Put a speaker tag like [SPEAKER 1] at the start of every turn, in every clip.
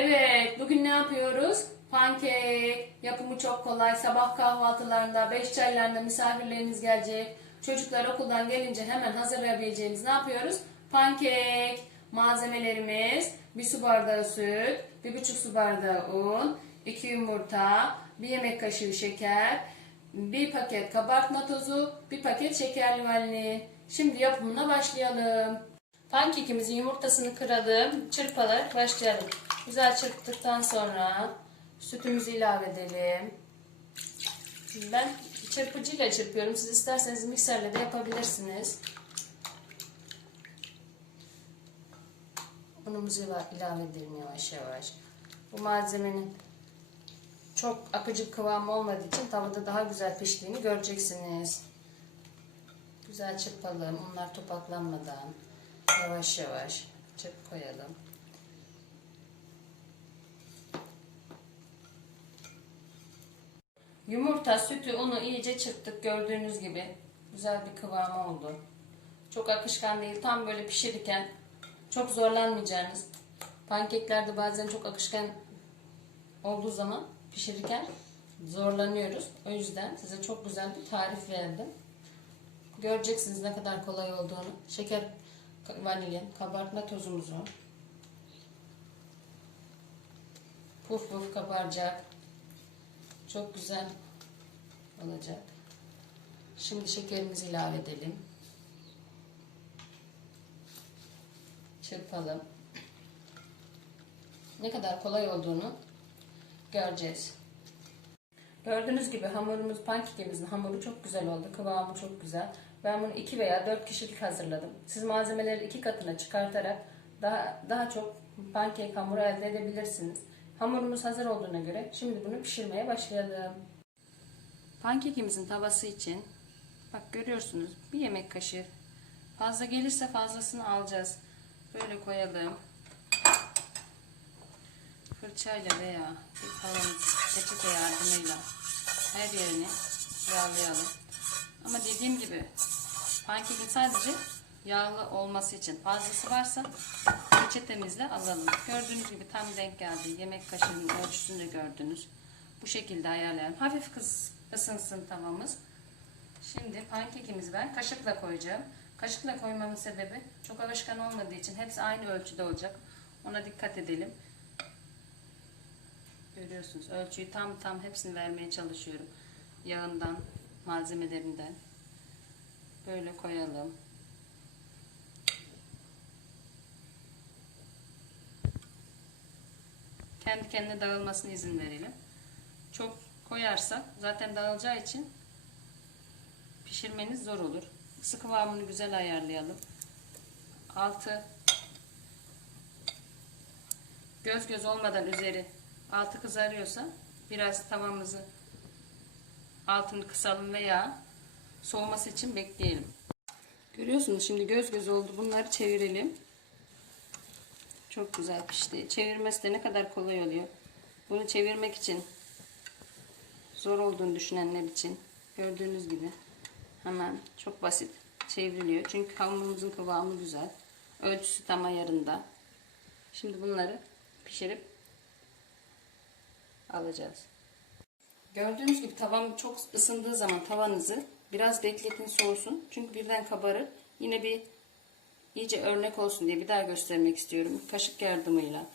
[SPEAKER 1] Evet, bugün ne yapıyoruz? Pankek. Yapımı çok kolay. Sabah kahvaltılarında, beş çaylarında misafirleriniz gelecek. Çocuklar okuldan gelince hemen hazırlayabileceğimiz ne yapıyoruz? Pankek. Malzemelerimiz bir su bardağı süt, bir buçuk su bardağı un, iki yumurta, bir yemek kaşığı şeker, bir paket kabartma tozu, bir paket şekerli vanilin. Şimdi yapımına başlayalım. Pankekimizin yumurtasını kıralım, çırpalım, başlayalım. Güzel çırptıktan sonra sütümüzü ilave edelim. Ben çırpıcıyla çırpıyorum. Siz isterseniz mikserle de yapabilirsiniz. Unumuzu ila- ilave edelim yavaş yavaş. Bu malzemenin çok akıcı kıvam olmadığı için tavada daha güzel piştiğini göreceksiniz. Güzel çırpalım. Onlar topaklanmadan yavaş yavaş çırp koyalım. Yumurta, sütü, unu iyice çırptık gördüğünüz gibi. Güzel bir kıvamı oldu. Çok akışkan değil. Tam böyle pişirirken çok zorlanmayacağınız. Pankeklerde bazen çok akışkan olduğu zaman pişirirken zorlanıyoruz. O yüzden size çok güzel bir tarif verdim. Göreceksiniz ne kadar kolay olduğunu. Şeker, vanilin, kabartma tozumuzu. Puf puf kabaracak. Çok güzel olacak. Şimdi şekerimizi ilave edelim. Çırpalım. Ne kadar kolay olduğunu göreceğiz. Gördüğünüz gibi hamurumuz, pankekimizin hamuru çok güzel oldu. Kıvamı çok güzel. Ben bunu 2 veya 4 kişilik hazırladım. Siz malzemeleri iki katına çıkartarak daha daha çok pankek hamuru elde edebilirsiniz. Hamurumuz hazır olduğuna göre şimdi bunu pişirmeye başlayalım. Pankekimizin tavası için bak görüyorsunuz bir yemek kaşığı fazla gelirse fazlasını alacağız. Böyle koyalım. Fırçayla veya bir kalın peçete yardımıyla her yerini yağlayalım. Ama dediğim gibi pankekin sadece yağlı olması için fazlası varsa peçetemizle alalım. Gördüğünüz gibi tam denk geldi. Yemek kaşığının ölçüsünü gördünüz. Bu şekilde ayarlayalım. Hafif kız, ısınsın tavamız. Şimdi pankekimizi ben kaşıkla koyacağım. Kaşıkla koymamın sebebi çok alışkan olmadığı için hepsi aynı ölçüde olacak. Ona dikkat edelim. Görüyorsunuz ölçüyü tam tam hepsini vermeye çalışıyorum. Yağından, malzemelerinden. Böyle koyalım. Kendi kendine dağılmasına izin verelim. Çok koyarsak zaten dağılacağı için pişirmeniz zor olur. Isı kıvamını güzel ayarlayalım. Altı göz göz olmadan üzeri altı kızarıyorsa biraz tavamızı altını kısalım veya soğuması için bekleyelim. Görüyorsunuz şimdi göz göz oldu. Bunları çevirelim. Çok güzel pişti. Çevirmesi de ne kadar kolay oluyor. Bunu çevirmek için zor olduğunu düşünenler için gördüğünüz gibi hemen çok basit çevriliyor. Çünkü hamurumuzun kıvamı güzel. Ölçüsü tam ayarında. Şimdi bunları pişirip alacağız. Gördüğünüz gibi tavam çok ısındığı zaman tavanızı biraz bekletin soğusun. Çünkü birden kabarır. Yine bir iyice örnek olsun diye bir daha göstermek istiyorum. Kaşık yardımıyla.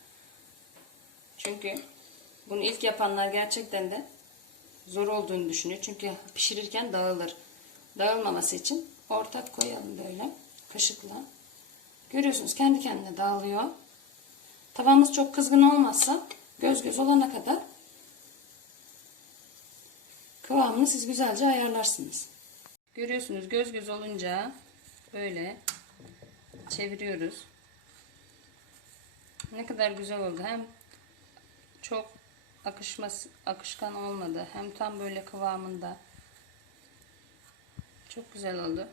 [SPEAKER 1] Çünkü bunu ilk yapanlar gerçekten de zor olduğunu düşünüyor. Çünkü pişirirken dağılır. Dağılmaması için ortak koyalım böyle kaşıkla. Görüyorsunuz kendi kendine dağılıyor. Tavamız çok kızgın olmazsa göz göz olana kadar kıvamını siz güzelce ayarlarsınız. Görüyorsunuz göz göz olunca böyle çeviriyoruz. Ne kadar güzel oldu. Hem çok akışması akışkan olmadı. Hem tam böyle kıvamında. Çok güzel oldu.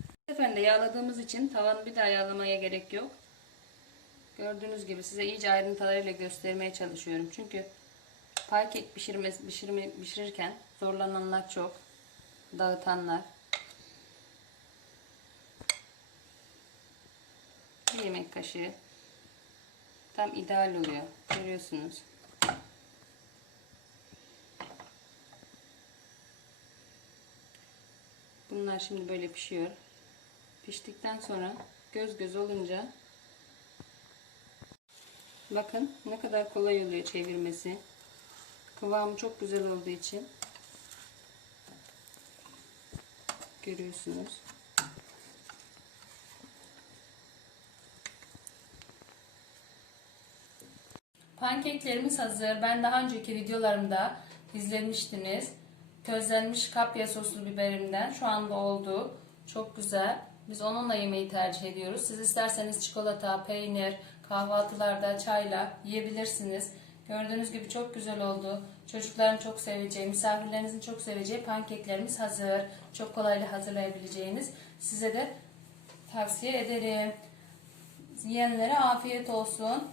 [SPEAKER 1] Bu seferinde yağladığımız için tavanı bir daha yağlamaya gerek yok. Gördüğünüz gibi size iyice ayrıntılarıyla göstermeye çalışıyorum. Çünkü pankek pişirme, pişirme, pişirirken zorlananlar çok. Dağıtanlar. Yemek kaşığı Tam ideal oluyor. Görüyorsunuz. Bunlar şimdi böyle pişiyor. Piştikten sonra göz göz olunca bakın ne kadar kolay oluyor çevirmesi. Kıvamı çok güzel olduğu için görüyorsunuz. Pankeklerimiz hazır. Ben daha önceki videolarımda izlemiştiniz. Közlenmiş kapya soslu biberimden şu anda oldu. Çok güzel. Biz onunla yemeği tercih ediyoruz. Siz isterseniz çikolata, peynir, kahvaltılarda, çayla yiyebilirsiniz. Gördüğünüz gibi çok güzel oldu. Çocukların çok seveceği, misafirlerinizin çok seveceği pankeklerimiz hazır. Çok kolayla hazırlayabileceğiniz. Size de tavsiye ederim. Yiyenlere afiyet olsun.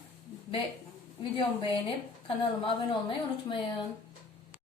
[SPEAKER 1] Ve videomu beğenip kanalıma abone olmayı unutmayın.